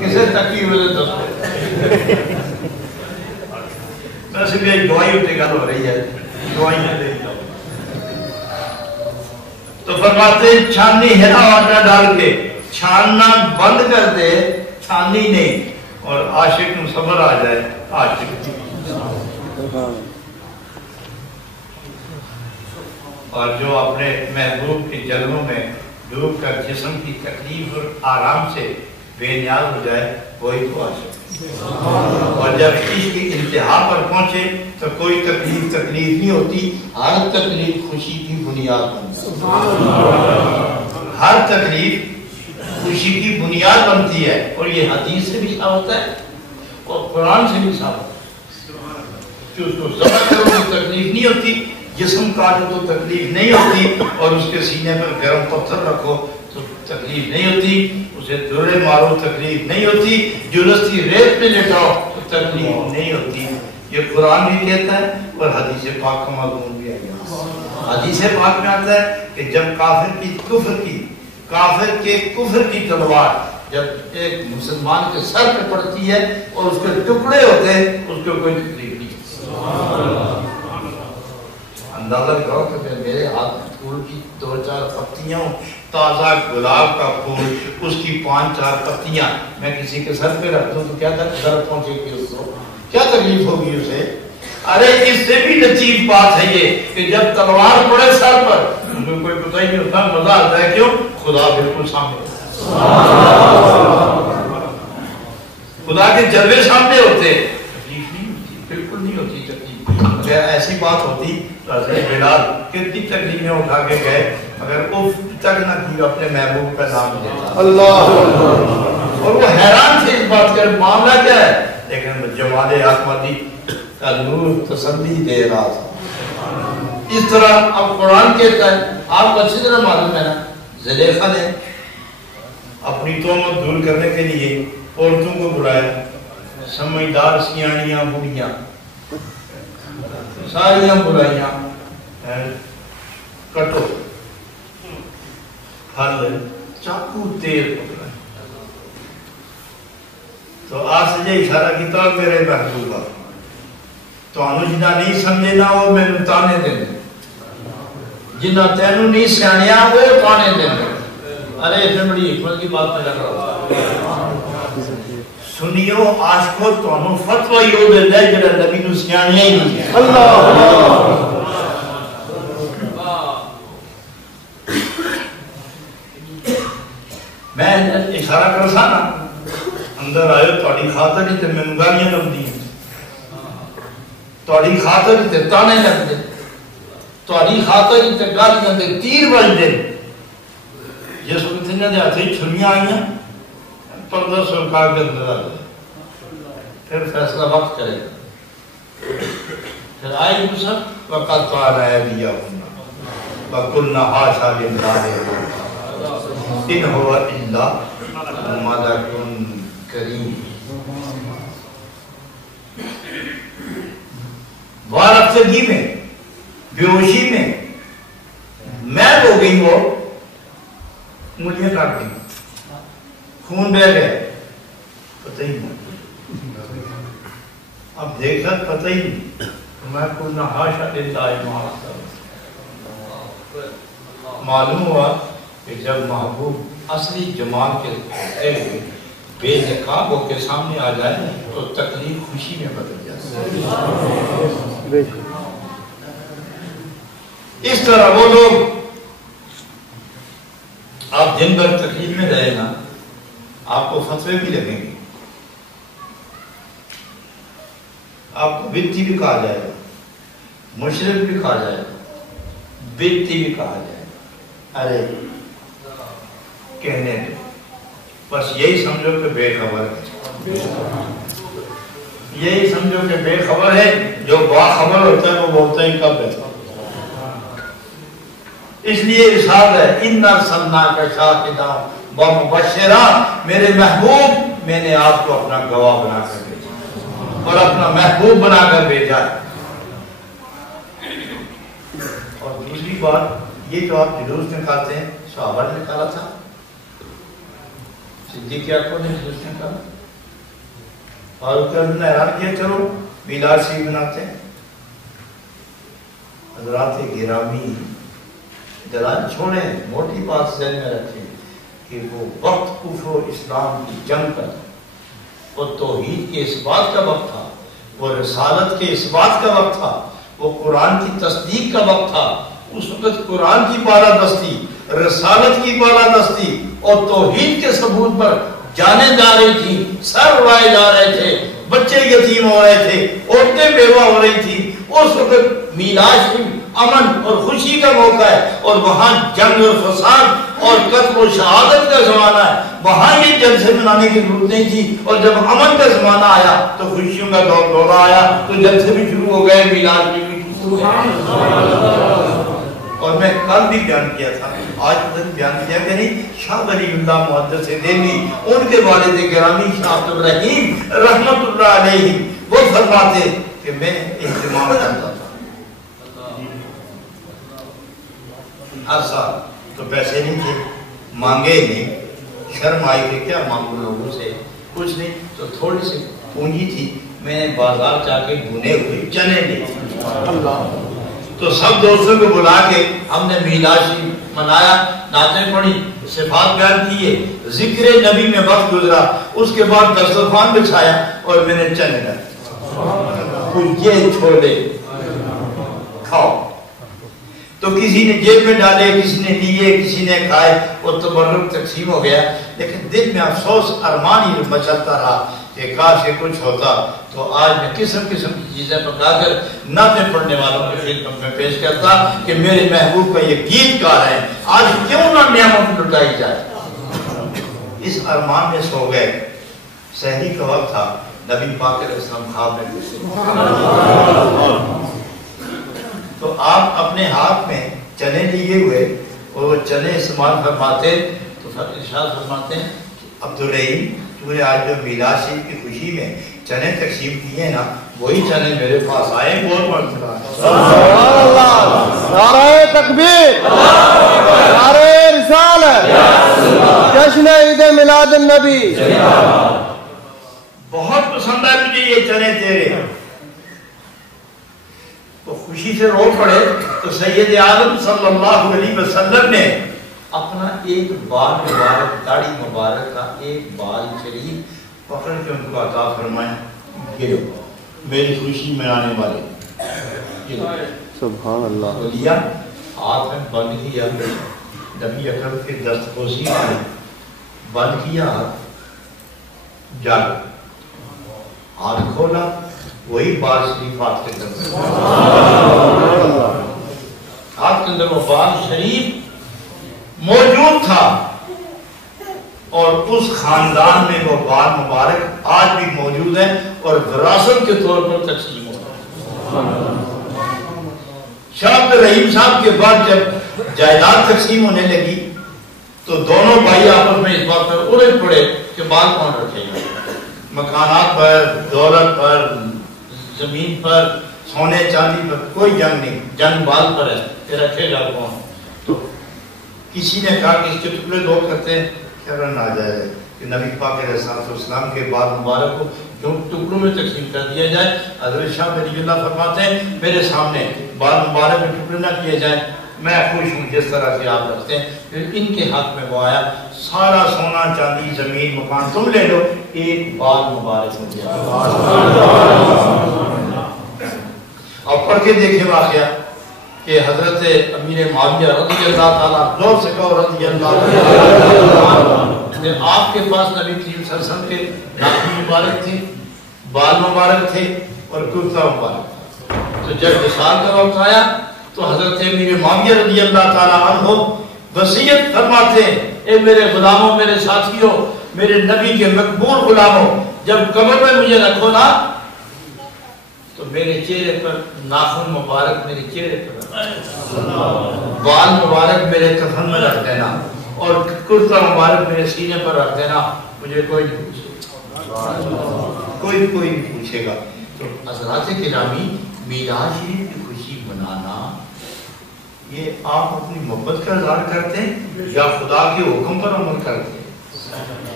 کسے تکلیف ہے تو ویسے بھی دعائی اٹھے گل ہو رہی ہے، دعائیاں دے جاؤ. تو فرماتے چھاننی ہے نا آٹا ڈال کے چھاننا بند کر دے، چھاننی نہیں. اور عاشق کو صبر آ جائے، عاشق. اور جو اپنے محبوب کی جلووں میں ڈوب کر جسم کی تکلیف اور آرام سے بے نیاز ہو جائے وہی تو عاشق. اور جب عشق کی انتہا پر پہنچے تو کوئی تکلیف نہیں ہوتی، ہر تکلیف خوشی کی بنیاد بنتی ہے. ہر تکلیف خوشی کی بنیاد بنتی ہے. اور یہ حدیث سے بھی ثابت ہے اور قرآن سے بھی ثابت ہے کہ اس کو ذبح کرو تو تکلیف نہیں ہوتی، جسم کاٹو تو تکلیف نہیں ہوتی، اور اس کے سینے پر گرم پتھر رکھو تو تکلیف نہیں ہوتی، اسے درے مارو تکلیف نہیں ہوتی، جلستی ریت پہ لٹاؤ تو تکلیف نہیں ہوتی. یہ قرآن بھی کہتا ہے اور حدیث پاک کا مضمون بھی ہے. حدیث پاک میں آتا ہے کہ جب کافر کے کفر کی تلوار جب ایک مسلمان کے سر پہ پڑتی ہے اور اس کے ٹکڑے ہوتے ہیں، اس کو کوئی تکلیف نہیں ہوتی. اندازہ کرو کہ میرے ہاتھ میں پھول کی 2-4 پتیاں، تازہ گلاب کا پھول، اس کی 5-4 پتیاں میں کسی کے سر پہ رکھ دوں تو کیا درد پہنچے گی اس کو، کیا تکلیف ہوگی اسے. ارے اس سے بھی لطیف بات ہے یہ کہ جب تلوار پڑے سر پر کوئی پتہ ہی نہیں ہوتا، مزہ آتا ہے. کیوں؟ خدا بالکل سامنے، خدا کے جلوے سامنے ہوتے، تکلیف نہیں ہوتی، بالکل نہیں ہوتی تکلیف. اگر ایسی بات ہوتی تو حضرت بلال کتنی تکلیفیں اٹھا کے گئے مگر اف تک نہ کی اپنے محبوب کا نام لیتا. اللہ. اور وہ حیران تھے اس بات کا معاملہ کیا ہے، لیکن جمال احمدی کا نور تسلی دے رہا تھا. اس طرح اب قرآن کہتا ہے، آپ کو اچھی طرح معلوم ہے نا، زلیخا نے اپنی تہمت دور کرنے کے لیے عورتوں کو بلایا، سمجھدار سیاڑیاں بڑیاں ساریاں برائیاں، کٹو پھل چاقو تیل پکڑا. تو آج سے اشارہ کیتا میرے محبوبہ تو جنہ نہیں سمجھے نا وہ میں تانے دیں، جنہ تینوں نہیں سیاحیا وہ تانے دیں. ارے اس میں بڑی حکمت کی بات میں لگ رہا سنیو عاشقو تانوں فتوی یوں دے دے جڑا نبی نو سیاحیا ہی نہیں ہے. اللہ. میں اشارہ کر سا نا اندر آئے تھوڑی خاطر ہی تے میں گالیاں لگدی ہیں، تھوڑی خاطر ہی تے تانے لگدے، تھوڑی خاطر ہی تے گالیاں دے تیر بجدے. جس وقت انہاں دے ہتھ چھریاں آئیاں پردہ سرکا کے اندر آ گئے، پھر فیصلہ وقت کرے گا. پھر آئے یوسف وقت قال ابیہما وقلنا حاشا للہ ان هو الا ملک کریم. وارفتگی میں، بے ہوشی میں ہو گئی، وہ انگلیاں کاٹ گئی، خون بہ گئے، پتہ ہی نہیں. اب دیکھا پتہ ہی نہیں. میں قلنا حاشا للہ معلوم ہوا کہ جب محبوب اصلی جمال کے بے نقاب ہو کے سامنے آ جائے تو تکلیف خوشی میں بدل جاتی ہے. اس طرح وہ لوگ آپ دن بھر تکلیف میں رہے نا، آپ کو فتوے بھی لگیں گے، آپ کو بدتی بھی کہا جائے گا، مشرک بھی کہا جائے گا، بدتی بھی کہا جائے گا. ارے کہنے دے، بس یہی سمجھو کہ بے خبر ہے، یہی سمجھو کہ بے خبر ہے. جو باخبر ہوتا ہے وہ بولتا ہی کب ہے. اس لیے ارشاد ہے اِنَّا أَرْسَلْنَاكَ شَاهِدًا وَمُبَشِّرًا، میرے محبوب میں نے آپ کو اپنا گواہ بنا کر بھیجا اور اپنا محبوب بنا کر بھیجا. اور دوسری بات یہ جو آپ جلوس نکالتے ہیں صحابہ نے نکالا تھا، صدیق اکبر نے دوسرے کہا فاروق اعظم نے اعلان کیا چلو میلاد شریف مناتے ہیں. حضرات گرامی دلال چھوڑیں، موٹی بات ذہن میں رکھیں کہ وہ وقت کفر و اسلام کی جنگ کا تھا، وہ توحید کے اثبات کا وقت تھا، وہ رسالت کے اثبات کا وقت تھا، وہ قرآن کی تصدیق کا وقت تھا. اس وقت قرآن کی بالادستی، رسالت کی بالادستی اور توحید کے ثبوت پر جانیں جا رہی تھی، سر اڑائے جا رہے تھے، بچے یتیم ہو رہے تھے، عورتیں بیوہ ہو رہی تھی. اس وقت میلاد شریف امن اور خوشی کا موقع ہے، اور وہاں جنگ اور فساد اور قتل و شہادت کا زمانہ ہے. وہاں یہ جلسے منانے کی ضرورت نہیں تھی، اور جب امن کا زمانہ آیا تو خوشیوں کا دورہ آیا تو جلسے بھی شروع ہو گئے، میلاد شریف بھی شروع ہو گئے. اور میں کل بھی بیان کیا تھا، آج تک بیان کیا کہ نہیں، شاہ ولی اللہ محدث دہلوی ان کے والد گرامی شاہ عبد الرحیم رحمت اللہ علیہ وہ فرماتے کہ میں اہتمام کرتا تھا ہر سال. تو پیسے نہیں تھے، مانگے نہیں، شرم آئی کہ کیا مانگو لوگوں سے، کچھ نہیں. تو تھوڑی سی پونجی تھی، میں نے بازار جا کے بھنے ہوئے چنے لی تو سب دوستوں کو بلا کے ہم نے میلاد شریف منایا، نعتیں پڑھی، صفات بیان کیے، ذکر نبی میں وقت گزرا. اس کے بعد دسترخوان بچھایا اور میں نے چنے ڈالے، یہ چھوڑے کھاؤ. تو کسی نے جیب میں ڈالے، کسی نے لیے، کسی نے کھائے، وہ تبرک تقسیم ہو گیا. لیکن دل میں افسوس ارمان ہی مچلتا رہا کہ کاش یہ کچھ ہوتا تو آج میں قسم قسم کی چیزیں پکا کر نعتیں پڑھنے والوں کے خدمت میں پیش کرتا کہ میرے محبوب کا یہ گیت گا رہے ہیں، آج کیوں نہ نعمت لٹائی جائے. اس ارمان میں سو گئے. سحری کا وقت تھا، نبی پاک علیہ السلام خواب میں گزرے تو آپ اپنے ہاتھ میں چنے لیے ہوئے اور وہ چنے استعمال فرماتے تو ارشاد فرماتے ہیں عبدالرحیم تو نے آج جو میلاد شریف کی خوشی میں چنے تقسیم کیے ہیں نا، وہی چنے میرے پاس آئے. بہت مرتبہ سبحان اللہ، نعرہ تکبیر، نعرہ رسالت، جشن عید میلاد النبی. بہت پسند ہے مجھے یہ چنے تیرے. تو خوشی سے رو پڑے تو سید عالم صلی اللہ علیہ وسلم نے اپنا ایک بال مبارک، داڑھی مبارک کا ایک بال شریف پکڑ کے ان کو عطا فرمائے. یہ میری خوشی میں آنے والے سبحان اللہ. لیا ہاتھ میں بند کیا، نبی اکرم کے دستخوشی میں بند کیا، جاگ ہاتھ کھولا، وہی بال شریف ہاتھ کے اندر، ہاتھ کے اندر وہ بال شریف موجود تھا. اور اس خاندان میں وہ بال مبارک آج بھی موجود ہیں اور وراثت کے طور پر تقسیم ہوتا ہے. شاہ عبد الرحیم صاحب کے بعد جب جائیداد تقسیم ہونے لگی تو دونوں بھائی آپس میں اس بات پر الجھ پڑے کہ بال کون رکھے گا. مکانات پر، دولت پر، زمین پر، سونے چاندی پر کوئی جنگ نہیں، جنگ بال پر ہے کہ رکھے گا کون. تو کسی نے کہا کہ اس کے ٹکڑے دو کرتے ہیں، کیا نہ جائے کہ نبی پاک علیہ السلام کے بال مبارک کو جو ٹکڑوں میں تقسیم کر دیا جائے. حضرت شاہ ولی اللہ فرماتے ہیں میرے سامنے بال مبارک میں ٹکڑے نہ کیے جائیں، میں خوش ہوں جس طرح سے آپ رکھتے ہیں. پھر ان کے حق میں وہ آیا، سارا سونا چاندی زمین مکان تم لے لو، ایک بال مبارک مجھے. اور پڑھ کے دیکھیں واقعہ کہ حضرت امیر معاویہ رضی اللہ تعالیٰ زور سے کہو رضی اللہ تعالیٰ، آپ کے پاس نبی کریم صلی اللہ علیہ وسلم کے ناخن مبارک تھے، بال مبارک تھے اور کرتا مبارک تھا. تو جب وصال کا وقت آیا تو حضرت امیر معاویہ رضی اللہ تعالیٰ عنہ وصیت فرماتے ہیں، اے میرے غلاموں، میرے ساتھیوں، میرے نبی کے مقبول غلاموں، جب قبر میں مجھے رکھو نا تو میرے چہرے پر ناخن مبارک میرے چہرے پر رکھ، بال مبارک میرے کفن میں رکھ دینا اور کرتا مبارک میرے سینے پر رکھ دینا. مجھے کوئی نہیں پوچھے گا، کوئی نہیں پوچھے گا. تو حضرات گرامی، میلاد شریف کی خوشی منانا یہ آپ اپنی محبت کا اظہار کرتے ہیں یا خدا کے حکم پر عمل کرتے ہیں؟